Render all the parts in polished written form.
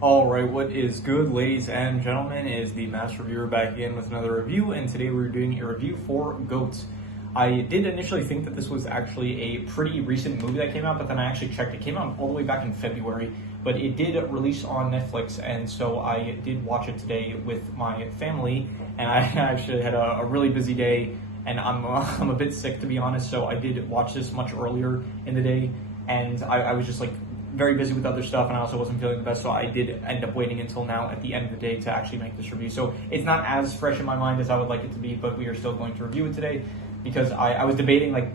Alright, what is good, ladies and gentlemen, is the Master Reviewer back again with another review, and today we're doing a review for Goat. I did initially think that this was actually a pretty recent movie that came out, but then I actually checked. It came out all the way back in February, but it did release on Netflix, and so I did watch it today with my family, and I actually had a really busy day, and I'm a bit sick, to be honest, so I did watch this much earlier in the day, and I was just like very busy with other stuff, and I also wasn't feeling the best, so I did end up waiting until now at the end of the day to actually make this review. So it's not as fresh in my mind as I would like it to be, but we are still going to review it today because I was debating like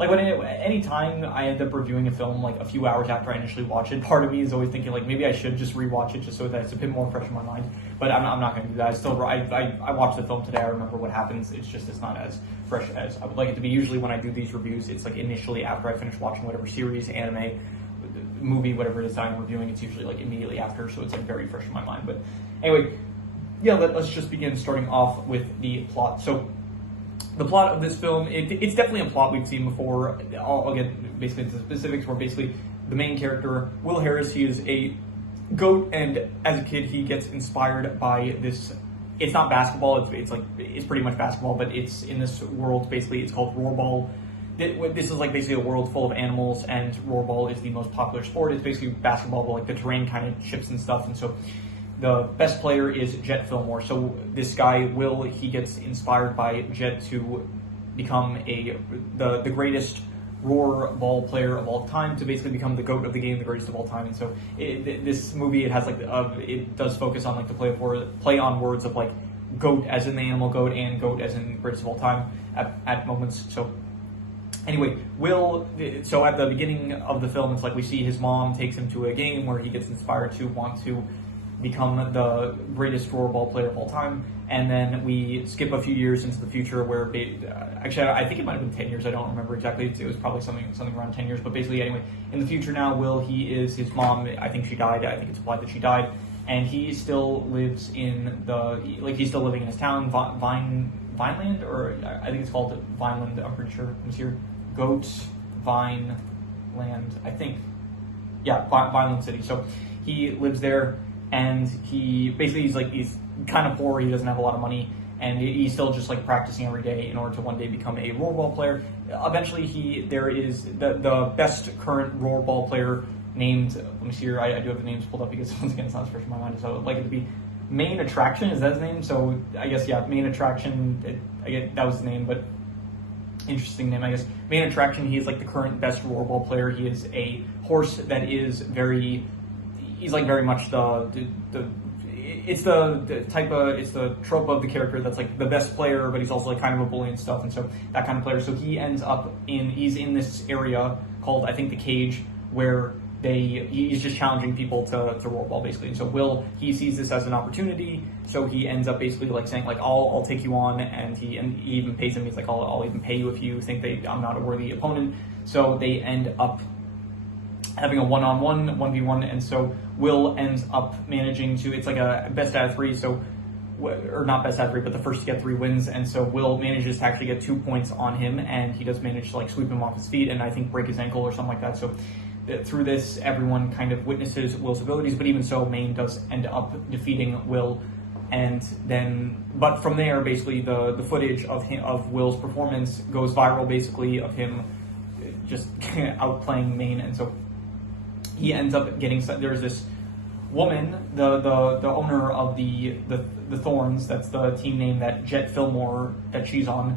any time I end up reviewing a film like a few hours after I initially watch it, part of me is always thinking like maybe I should just rewatch it just so that it's a bit more fresh in my mind. But I'm not going to do that. I watched the film today. I remember what happens. It's not as fresh as I would like it to be. Usually when I do these reviews, it's like initially after I finish watching whatever series, anime, movie, whatever it is that I'm reviewing. It's usually like immediately after, so it's like very fresh in my mind. But anyway, yeah, let's just begin starting off with the plot. So the plot of this film, it's definitely a plot we've seen before. I'll get basically into the specifics, where basically the main character, Will Harris, he is a goat, and as a kid he gets inspired by this. It's not basketball, it's pretty much basketball, but it's in this world. Basically it's called Rollerball. This is like basically a world full of animals, and Rollerball is the most popular sport. It's basically basketball, but like the terrain kind of shifts and stuff. And so the best player is Jet Fillmore. So this guy, Will, he gets inspired by Jet to become the greatest rollerball player of all time, to basically become the GOAT of the game, the greatest of all time. And so this movie, it has like it does focus on like the play on words of like GOAT as in the animal goat and GOAT as in greatest of all time at moments. So anyway, so at the beginning of the film, it's like we see his mom takes him to a game where he gets inspired to want to become the greatest rollerball player of all time. And then we skip a few years into the future where, actually, I think it might have been 10 years. I don't remember exactly. It was probably something around 10 years. But basically, anyway, in the future now, Will, his mom, I think she died. I think it's implied that she died. And he still lives he's still living in his town, Vineland, or I think it's called Vineland, I'm pretty sure. Let me see here. Goat, Vineland, I think. Yeah, Vineland City. So he lives there, and he's kind of poor. He doesn't have a lot of money, and he's still just like practicing every day in order to one day become a rollerball player. Eventually, there is the best current rollerball player named, let me see here, I do have the names pulled up because once again it's not as fresh in my mind as I would like it to be. Main Attraction, is that his name? So I guess, yeah, Main Attraction, I get that was the name, but interesting name, I guess. Main Attraction, he is like the current best rollerball player. He is a horse that is he's like very much it's the trope of the character that's like the best player, but he's also like kind of a bully and stuff, and so that kind of player. So he's in this area called, I think, the Cage, where he's just challenging people to rollerball basically. And so Will, he sees this as an opportunity, so he ends up basically like saying like I'll take you on, and he even pays him. He's like I'll even pay you if you think I'm not a worthy opponent. So they end up having a 1-on-1, 1v1, and so Will ends up managing to, it's like a best out of 3, so, or not best out of 3, but the first to get 3 wins, and so Will manages to actually get 2 points on him, and he does manage to like sweep him off his feet and I think break his ankle or something like that. So through this, everyone kind of witnesses Will's abilities, but even so, Maine does end up defeating Will. And then, but from there, basically the footage of Will's performance goes viral, basically, of him just outplaying Maine. And so he ends up getting, there's this woman, the owner of the Thorns, that's the team name that Jet Fillmore, that she's on,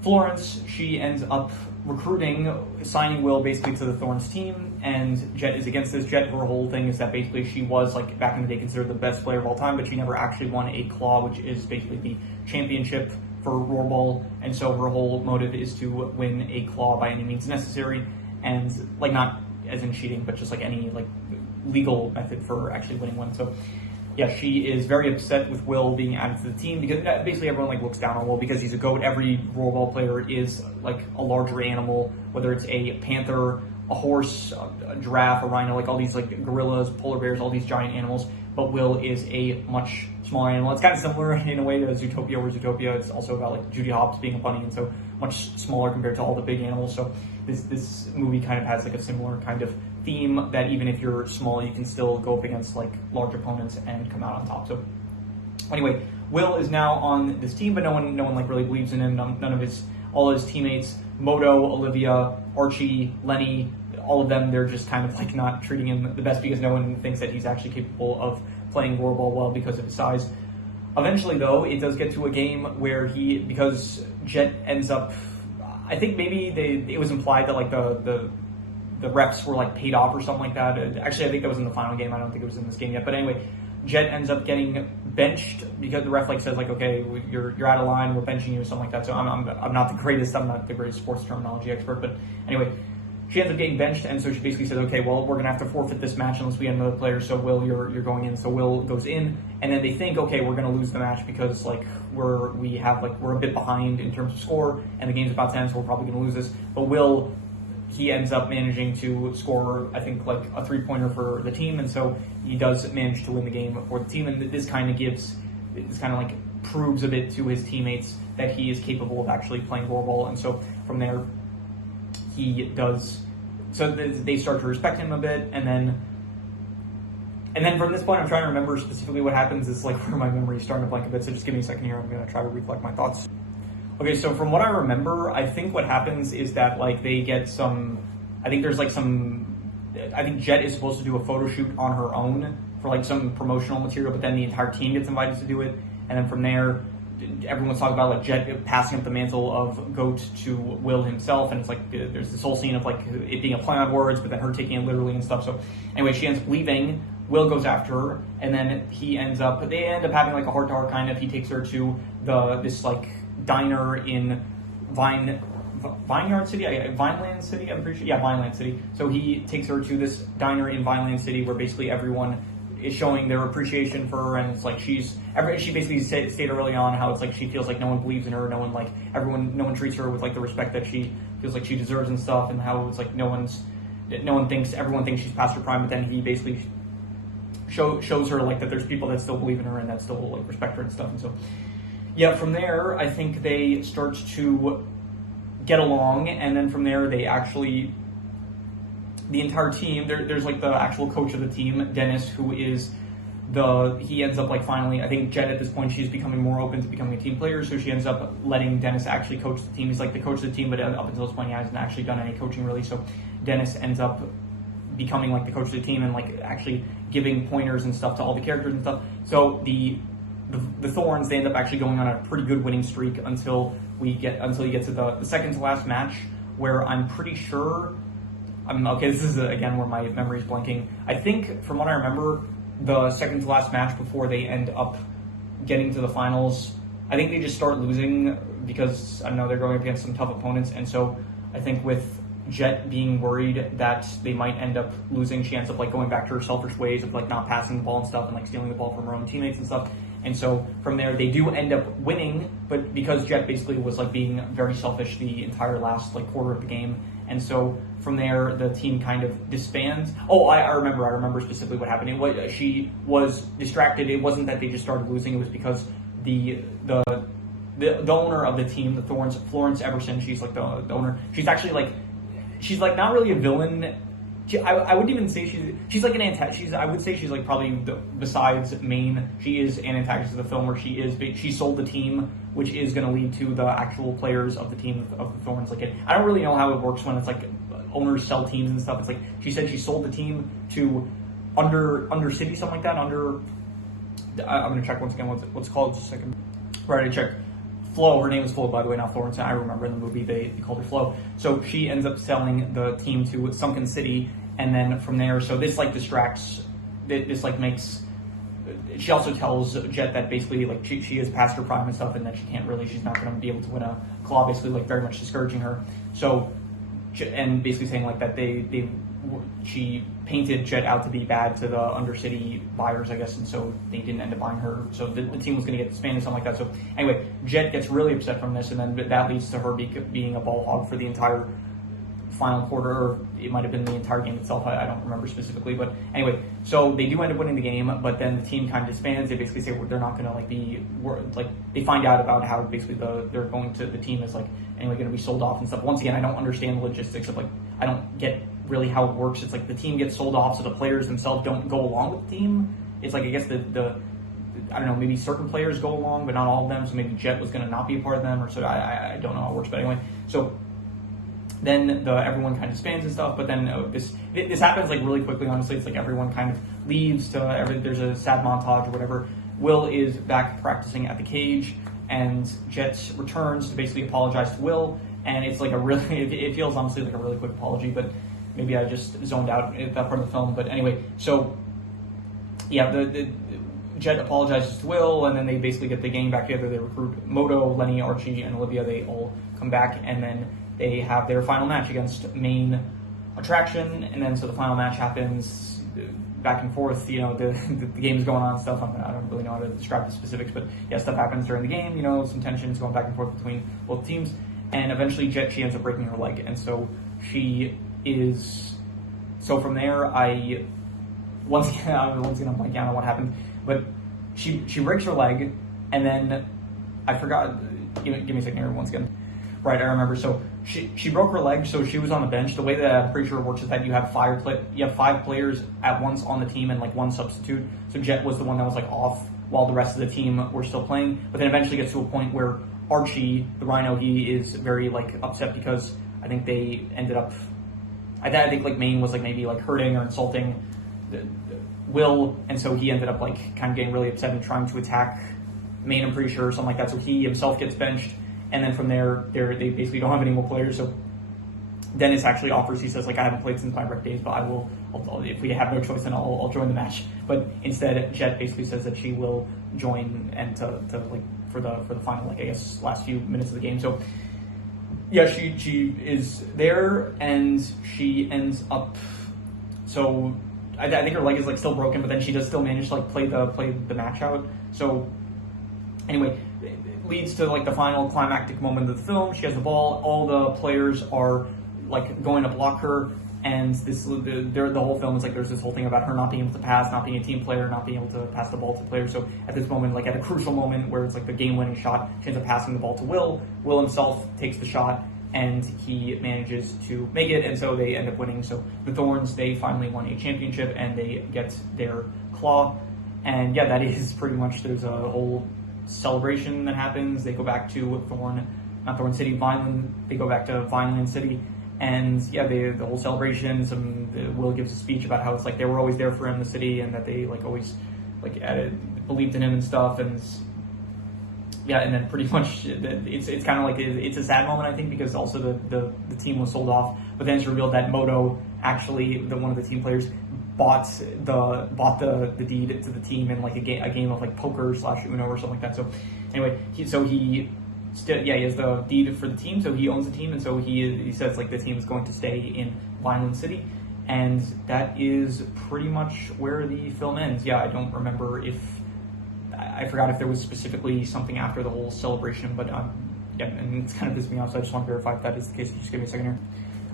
Florence, she ends up signing Will basically to the Thorns team, and Jet is against this. Jet, her whole thing is that basically she was like back in the day considered the best player of all time, but she never actually won a claw, which is basically the championship for rollerball, and so her whole motive is to win a claw by any means necessary, and like not as in cheating, but just like any like legal method for actually winning one. So yeah, she is very upset with Will being added to the team because basically everyone like looks down on Will because he's a goat. Every rollerball player is like a larger animal, whether it's a panther, a horse, a giraffe, a rhino, like all these like gorillas, polar bears, all these giant animals. But Will is a much smaller animal. It's kind of similar in a way to Zootopia, where Zootopia is also about like Judy Hopps being a bunny, and so much smaller compared to all the big animals. So this movie kind of has like a similar kind of theme that even if you're small, you can still go up against like large opponents and come out on top. So anyway, Will is now on this team, but no one like really believes in him. None of all his teammates, Moto, Olivia, Archie, Lenny, all of them, they're just kind of like not treating him the best because no one thinks that he's actually capable of playing floorball well because of his size. Eventually, though, it does get to a game where because Jet ends up, I think maybe it was implied that like the refs were like paid off or something like that. Actually, I think that was in the final game. I don't think it was in this game yet. But anyway, Jet ends up getting benched because the ref like says like, okay, you're out of line, we're benching you, or something like that. So I'm not the greatest sports terminology expert, but anyway, she ends up getting benched, and so she basically says, okay, well, we're gonna have to forfeit this match unless we get another player. So Will, you're going in. So Will goes in, and then they think, okay, we're gonna lose the match because like we're a bit behind in terms of score, and the game's about to end, so we're probably gonna lose this. But Will, he ends up managing to score, I think, like a 3-pointer for the team, and so he does manage to win the game for the team. And this kind of like proves a bit to his teammates that he is capable of actually playing floorball. And so from there, so they start to respect him a bit, and then from this point, I'm trying to remember specifically what happens. It's like where my memory is starting to blank a bit, so just give me a second here. I'm going to try to recollect my thoughts. Okay, so from what I remember, I think what happens is that like they get I think Jet is supposed to do a photo shoot on her own for like some promotional material, but then the entire team gets invited to do it, and then from there, everyone's talking about like Jet passing up the mantle of GOAT to Will himself, and it's like there's this whole scene of like it being a play on words, but then her taking it literally and stuff. So anyway, she ends up leaving. Will goes after her, and then they end up having like a heart-to-heart kind of. He takes her to this like diner in Vineland City, I'm pretty sure. Yeah, Vineland City. So he takes her to this diner in Vineland City where basically everyone is showing their appreciation for her, and it's like she basically stated early on how it's like she feels like no one believes in her, no one treats her with like the respect that she feels like she deserves and stuff, and how it's like everyone thinks she's past her prime, but then he basically shows her like that there's people that still believe in her and that still like respect her and stuff. And so yeah, from there I think they start to get along, and then from there they actually, the entire team, there's like the actual coach of the team, Dennis, who is he ends up like finally, I think Jet at this point, she's becoming more open to becoming a team player, so she ends up letting Dennis actually coach the team. He's like the coach of the team, but up until this point he hasn't actually done any coaching really, so Dennis ends up becoming like the coach of the team and like actually giving pointers and stuff to all the characters and stuff. So the Thorns, they end up actually going on a pretty good winning streak until you get to the second to last match, where I'm pretty sure, this is again where my memory is blanking. I think from what I remember, the second to last match before they end up getting to the finals, I think they just start losing because I don't know, they're going up against some tough opponents, and so I think with Jet being worried that they might end up losing, she ends up like going back to her selfish ways of like not passing the ball and stuff and like stealing the ball from her own teammates and stuff. And so from there they do end up winning, but because Jet basically was like being very selfish the entire last like quarter of the game, and so from there the team kind of disbands. I remember specifically what happened. She was distracted. It wasn't that they just started losing, it was because the owner of the team, the Thorns, Florence Everson, she's like the owner. She's like not really a villain. I wouldn't even say she's like an antagonist. I would say she's like probably besides main, she is an antagonist of the film, where she sold the team, which is going to lead to the actual players of the team of the Thorns. Like I don't really know how it works when it's like owners sell teams and stuff. It's like she said she sold the team to Undercity, something like that. I'm going to check once again what's called. Just a second. Right, I checked. Flo, her name is Flo, by the way, not Florence. I remember in the movie they called her Flo. So she ends up selling the team to Sunken City, and then from there, so this like distracts, this like makes, she also tells Jet that basically like she is past her prime and stuff, and that she's not going to be able to win a claw, basically like very much discouraging her. So, and basically saying like that she painted Jet out to be bad to the Undercity buyers, I guess, and so they didn't end up buying her. So the team was going to get disbanded, something like that. So anyway, Jet gets really upset from this, and then that leads to her being a ball hog for the entire final quarter, or it might have been the entire game itself. I don't remember specifically, but anyway, so they do end up winning the game, but then the team kind of disbands. They basically say they're not going to they find out about how basically the team is like anyway going to be sold off and stuff. Once again, I don't understand the logistics of I don't get really how it works. It's like the team gets sold off, so the players themselves don't go along with the team. It's like, I guess the I don't know, maybe certain players go along, but not all of them. So maybe Jet was going to not be a part of them, or so I don't know how it works. But anyway, so then everyone kind of disbands and stuff. But then this happens like really quickly. Honestly, it's like everyone kind of leaves there's a sad montage or whatever. Will is back practicing at the cage, and Jet returns to basically apologize to Will. And it's like it feels honestly like a really quick apology, but maybe I just zoned out at that part of the film. But anyway, so yeah, the Jet apologizes to Will, and then they basically get the gang back together. They recruit Moto, Lenny, Archie, and Olivia. They all come back, and then they have their final match against Main Attraction. And then so the final match happens back and forth. You know, the game's going on and stuff. I don't really know how to describe the specifics, but yeah, stuff happens during the game. You know, some tensions going back and forth between both teams. And eventually Jet, she ends up breaking her leg. And so so from there, once again, I'm blanking out on what happened, but she breaks her leg, and then I forgot, give me a second here once again. Right, I remember. So she broke her leg, so she was on the bench. The way that I'm pretty sure it works is that you have five players at once on the team and like one substitute. So Jet was the one that was like off while the rest of the team were still playing, but then eventually gets to a point where Archie, the Rhino, he is very like upset because I think they ended up, I think like Maine was like maybe like hurting or insulting Will, and so he ended up like kind of getting really upset and trying to attack Maine, I'm pretty sure, or something like that. So he himself gets benched, and then from there they basically don't have any more players. So Dennis actually offers, he says like, I haven't played since my rec days, but I'll if we have no choice, then I'll join the match. But instead Jet basically says that she will join and to like for the final, like I guess last few minutes of the game. So yeah, she is there, and she ends up, so I think her leg is like still broken, but then she does still manage to like play the match out. So anyway, it leads to like the final climactic moment of the film. She has the ball, all the players are like going to block her, and the whole film is like there's this whole thing about her not being able to pass, not being a team player, not being able to pass the ball to players. So at this moment, like at a crucial moment where it's like the game-winning shot, she ends up passing the ball to Will. Will himself takes the shot, and he manages to make it, and so they end up winning. So the Thorns, they finally won a championship, and they get their claw. And yeah, that is pretty much, there's a whole celebration that happens. They go back to Vineland. They go back to Vineland City. And yeah, the whole celebration, Will gives a speech about how it's like they were always there for him in the city, and that they like always like believed in him and stuff. And yeah, and then pretty much it's kind of like it's a sad moment, I think, because also the team was sold off, but then it's revealed that Moto actually, one of the team players, bought the deed to the team in like a game of like poker / Uno or something like that. So anyway, he has the deed for the team, so he owns the team, and so he says like the team is going to stay in Vineland City, and that is pretty much where the film ends. Yeah, I don't remember I forgot if there was specifically something after the whole celebration, but yeah, and it's kind of pissed me off, so I just want to verify if that is the case. Just give me a second here.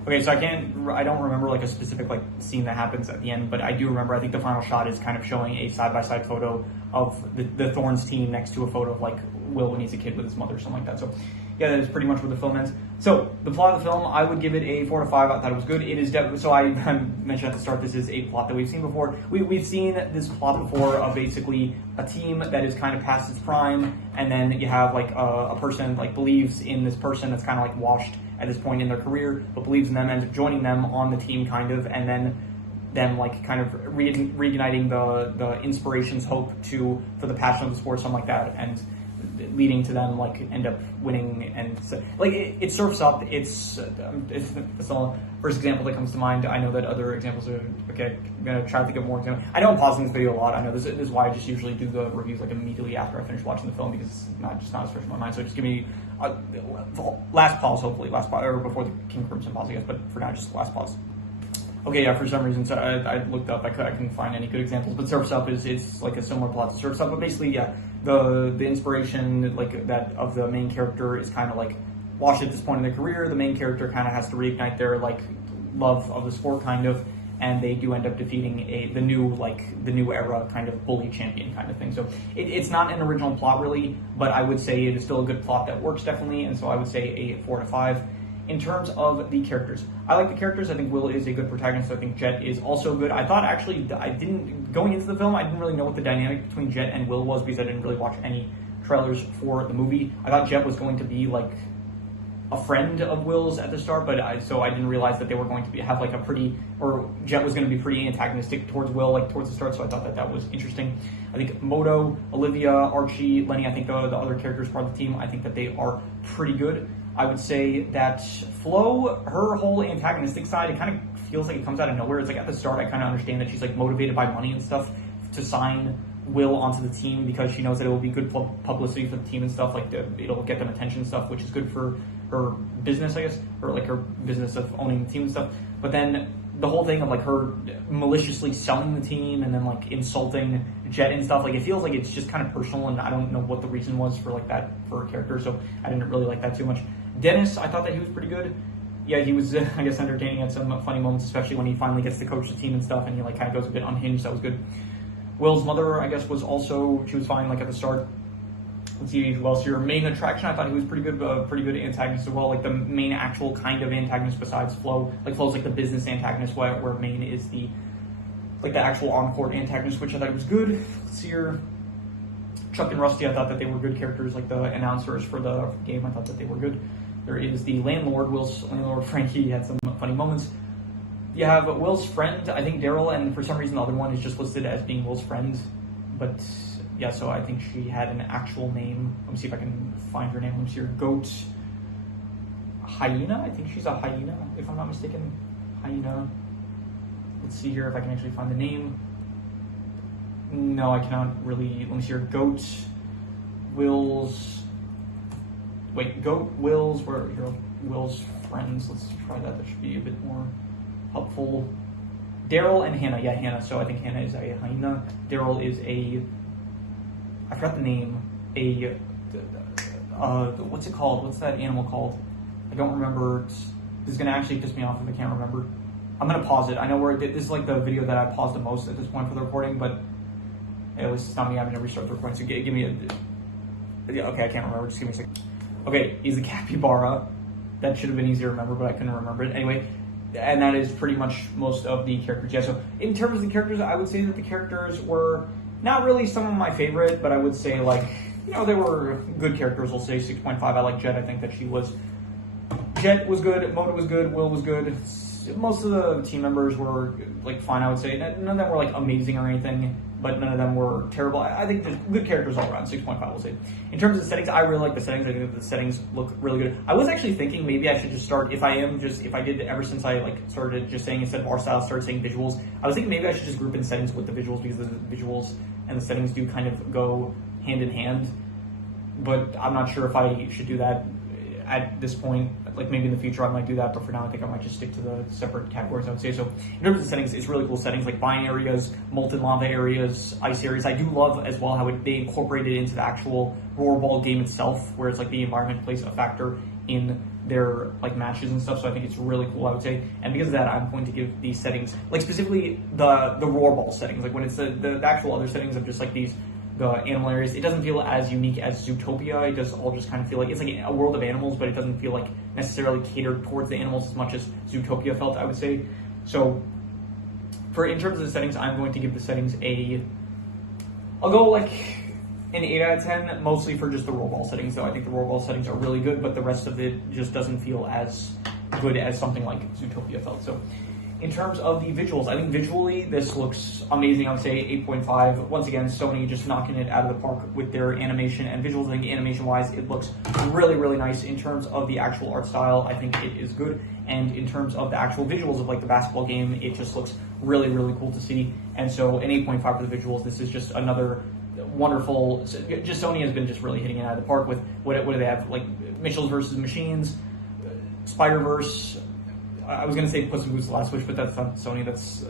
Okay, so I don't remember like a specific like scene that happens at the end, but I do remember, I think the final shot is kind of showing a side-by-side photo of the Thorns team next to a photo of like Will when he's a kid with his mother or something like that. So yeah, that is pretty much where the film ends. So the plot of the film, I would give it a 4 to 5. I thought it was good. It is so I mentioned at the start, this is a plot that we've seen before. We've seen this plot before of basically a team that is kind of past its prime, and then you have like a person like believes in this person that's kind of like washed at this point in their career, but believes in them, ends up joining them on the team kind of, and then them like kind of reigniting the inspirations, hope for the passion of the sport, something like that, and leading to them like end up winning. And so, like it surfs up. It's the first example that comes to mind. I know that other examples are okay. I'm gonna try to think of more examples. I know I'm pausing this video a lot. I know this is why I just usually do the reviews like immediately after I finish watching the film, because it's not as fresh in my mind. So just give me last pause, hopefully or before the King Crimson pause, I guess. But for now, just last pause. Okay, yeah, for some reason, so I looked up, I couldn't find any good examples, but Surf's Up it's like a similar plot to Surf's Up, but basically, yeah, the inspiration, like, that of the main character is kind of, like, washed at this point in their career. The main character kind of has to reignite their, like, love of the sport, kind of, and they do end up defeating the new era kind of bully champion kind of thing. So it's not an original plot, really, but I would say it is still a good plot that works, definitely, and so I would say a 4 to 5. In terms of the characters, I like the characters. I think Will is a good protagonist. I think Jet is also good. I thought actually, going into the film, I didn't really know what the dynamic between Jet and Will was because I didn't really watch any trailers for the movie. I thought Jet was going to be like a friend of Will's at the start, so I didn't realize that they were going to have like Jet was going to be pretty antagonistic towards Will, like towards the start. So I thought that was interesting. I think Moto, Olivia, Archie, Lenny, I think the other characters part of the team, I think that they are pretty good. I would say that Flo, her whole antagonistic side, it kind of feels like it comes out of nowhere. It's like at the start, I kind of understand that she's like motivated by money and stuff to sign Will onto the team because she knows that it will be good publicity for the team and stuff. Like it'll get them attention and stuff, which is good for her business, I guess, or like her business of owning the team and stuff. But then the whole thing of like her maliciously selling the team and then like insulting Jet and stuff, like it feels like it's just kind of personal, and I don't know what the reason was for like that for her character, so I didn't really like that too much. Dennis, I thought that he was pretty good. Yeah, he was, I guess, entertaining at some funny moments, especially when he finally gets to coach the team and stuff, and he like kind of goes a bit unhinged. That was good. Will's mother, I guess, she was fine like at the start. Let's see who else here. Main attraction, I thought he was pretty good antagonist as well. Like the main actual kind of antagonist besides Flo. Like Flo's like the business antagonist, where Main is the actual on-court antagonist, which I thought was good. Let's see here. Chuck and Rusty, I thought that they were good characters, like the announcers for the game. I thought that they were good. There is the landlord, Will's landlord, Frankie, had some funny moments. You have Will's friend, I think Daryl, and for some reason the other one is just listed as being Will's friend. But yeah, so I think she had an actual name. Let me see if I can find her name. Let me see her. Goat Hyena? I think she's a hyena, if I'm not mistaken. Hyena. Let's see here if I can actually find the name. No, I cannot really. Let me see here. Goat Will's. Wait, Goat Will's. Where are your Will's friends? Let's try that. That should be a bit more helpful. Daryl and Hannah. Yeah, Hannah. So I think Hannah is a hyena. Daryl is a. I forgot the name. What's it called? What's that animal called? I don't remember. This is gonna actually piss me off if I can't remember. I'm gonna pause it. I know this is like the video that I paused the most at this point for the recording, but at least it's not me having to restart the recording. So give me yeah, okay, I can't remember. Just give me a second. Okay, he's a capybara. That should have been easier to remember, but I couldn't remember it. Anyway, and that is pretty much most of the characters. Yeah, so in terms of the characters, I would say that the characters were not really some of my favorite, but I would say like, they were good characters. We'll say 6.5. I like Jet. I think that Jet was good, Moto was good, Will was good. Most of the team members were like fine, I would say. None of them were like amazing or anything, but none of them were terrible. I think there's good characters all around. 6.5, we'll say. In terms of the settings, I really like the settings. I think that the settings look really good. I was actually thinking maybe I should just start, if I did ever since I like started just saying instead of art style, started saying visuals. I was thinking maybe I should just group in settings with the visuals because the visuals and the settings do kind of go hand in hand. But I'm not sure if I should do that at this point. Like maybe in the future I might do that, but for now I think I might just stick to the separate categories, I would say. So in terms of settings, it's really cool settings like vine areas, molten lava areas, ice areas. I do love as well how they incorporate it into the actual Rollerball game itself, where it's like the environment plays a factor in their like matches and stuff. So I think it's really cool, I would say. And because of that, I'm going to give these settings, like specifically the Rollerball settings, like when it's the actual other settings of just like the animal areas, it doesn't feel as unique as Zootopia. It does all just kind of feel like it's like a world of animals, but it doesn't feel like necessarily catered towards the animals as much as Zootopia felt, I would say. So in terms of the settings, I'm going to give the settings I'll go like an 8 out of 10, mostly for just the Rollerball settings, though. I think the Rollerball settings are really good, but the rest of it just doesn't feel as good as something like Zootopia felt. So in terms of the visuals, I think visually this looks amazing. I would say 8.5. Once again, Sony just knocking it out of the park with their animation and visuals. I think animation-wise, it looks really, really nice. In terms of the actual art style, I think it is good. And in terms of the actual visuals of like the basketball game, it just looks really, really cool to see. And so an 8.5 for the visuals. This is just another wonderful. Just Sony has been just really hitting it out of the park with what do they have, like Mitchell's versus Machines, Spider-Verse. I was going to say Puss in Boots: The Last Wish, but that's not Sony, that's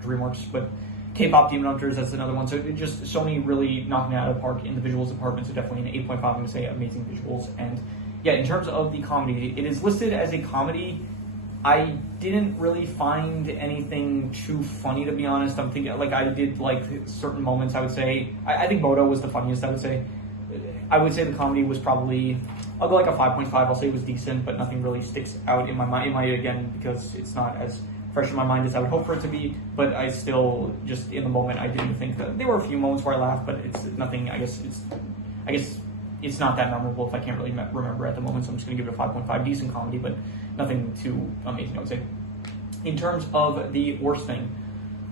DreamWorks. But K-Pop Demon Hunters, that's another one. So it just Sony really knocking it out of the park in the visuals department. So definitely an 8.5. I'm going to say amazing visuals. And yeah, in terms of the comedy, it is listed as a comedy. I didn't really find anything too funny, to be honest. I'm thinking, like, I did like certain moments, I would say. I think Moto was the funniest, I would say. I would say the comedy was probably, I'll go like a 5.5. I'll say it was decent, but nothing really sticks out in my mind. Again, because it's not as fresh in my mind as I would hope for it to be, but I still, just in the moment, I didn't think that there were a few moments where I laughed, but it's nothing. I guess it's not that memorable if I can't really remember at the moment, so I'm just going to give it a 5.5. Decent comedy, but nothing too amazing, I would say. In terms of the worst thing,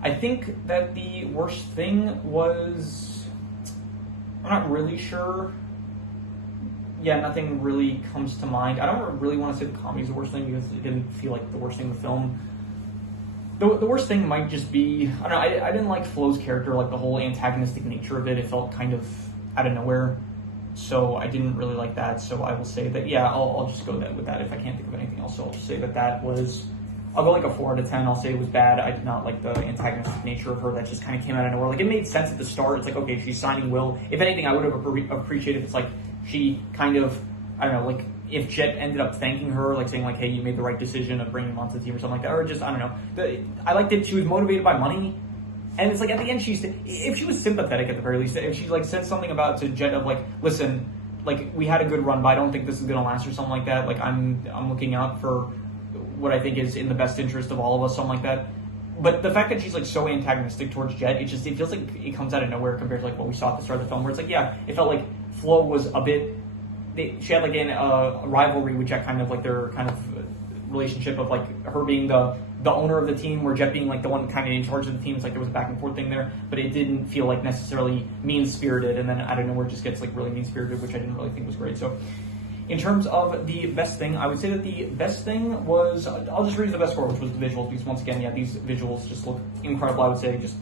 I think that the worst thing was, I'm not really sure. Yeah, nothing really comes to mind. I don't really want to say the comedy is the worst thing because it didn't feel like the worst thing in the film. The worst thing might just be, I don't know, I didn't like Flo's character, like the whole antagonistic nature of it. It felt kind of out of nowhere. So I didn't really like that. So I will say that, yeah, I'll just go with that. If I can't think of anything else, so I'll just say that was, I'll go like a 4 out of 10. I'll say it was bad. I did not like the antagonistic nature of her. That just kind of came out of nowhere. Like, it made sense at the start. It's like, okay, she's signing Will. If anything, I would have appreciated if it's like she kind of, I don't know, like if Jet ended up thanking her, like saying like, hey, you made the right decision of bringing him onto the team or something like that. Or just, I don't know. I liked it. She was motivated by money. And it's like, at the end, if she was sympathetic at the very least, if she like said something about to Jet of like, listen, like, we had a good run, but I don't think this is going to last or something like that. Like, I'm looking out for what I think is in the best interest of all of us, something like that. But the fact that she's like so antagonistic towards Jet, it feels like it comes out of nowhere compared to like what we saw at the start of the film, where it's like, yeah, it felt like Flo was a bit, she had like a rivalry with Jet, kind of like their kind of relationship of like her being the owner of the team, where Jet being like the one kind of in charge of the team. It's like there was a back and forth thing there, but it didn't feel like necessarily mean-spirited, and then I don't know where it just gets like really mean-spirited, which I didn't really think was great. So in terms of the best thing, I would say that the best thing was, I'll just read the best score, which was the visuals, because once again, yeah, these visuals just look incredible. I would say just,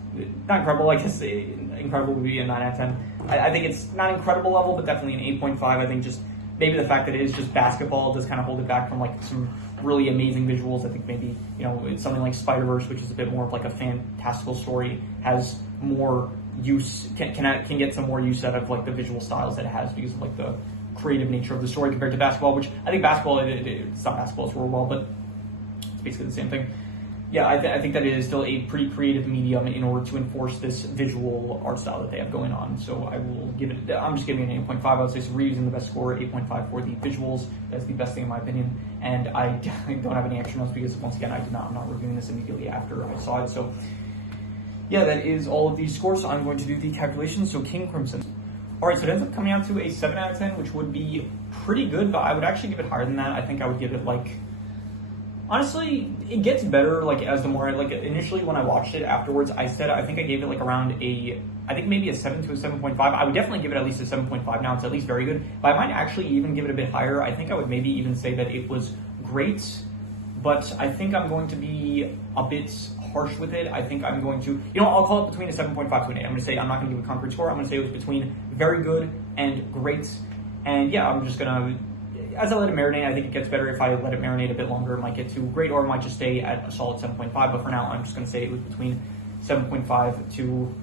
not incredible, I guess incredible would be a 9 out of 10. I think it's not incredible level, but definitely an 8.5. I think just maybe the fact that it is just basketball does kind of hold it back from like some really amazing visuals. I think maybe, you know, it's something like Spider-Verse, which is a bit more of like a fantastical story, has more use, can get some more use out of like the visual styles that it has because of like the creative nature of the story compared to basketball, which I think basketball, it's not basketball, it's real well, but it's basically the same thing. Yeah, I think that it is still a pretty creative medium in order to enforce this visual art style that they have going on. So I will give it, I'm just giving it an 8.5. I would say so reusing the best score, 8.5 for the visuals. That's the best thing in my opinion. And I don't have any extra notes because once again, I'm not reviewing this immediately after I saw it. So yeah, that is all of these scores. So I'm going to do the calculations. So King Crimson. All right, so it ends up coming out to a 7 out of 10, which would be pretty good, but I would actually give it higher than that. I think I would give it like, honestly, it gets better like as the more, like initially when I watched it afterwards, I said I think I gave it like around I think maybe a 7 to a 7.5. I would definitely give it at least a 7.5 now. It's at least very good, but I might actually even give it a bit higher. I think I would maybe even say that it was great, but I think I'm going to be a bit harsh with it. I think I'm going to, you know, I'll call it between a 7.5 to an 8. I'm going to say I'm not going to give a concrete score. I'm going to say it was between very good and great. And yeah, I'm just going to, as I let it marinate, I think it gets better if I let it marinate a bit longer. It might get to great, or it might just stay at a solid 7.5. But for now, I'm just going to say it was between 7.5 to,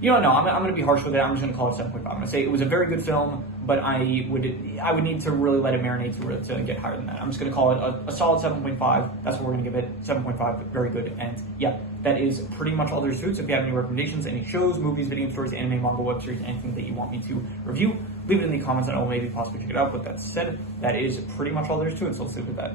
you know, no, I'm going to be harsh with it. I'm just going to call it 7.5. I'm going to say it was a very good film, but I would need to really let it marinate to get higher than that. I'm just going to call it a solid 7.5. That's what we're going to give it, 7.5, very good. And yeah, that is pretty much all there is to it. So if you have any recommendations, any shows, movies, video stories, anime, manga, web series, anything that you want me to review, leave it in the comments and I'll maybe possibly check it out. But that said, that is pretty much all there is to it. So let's leave it at that.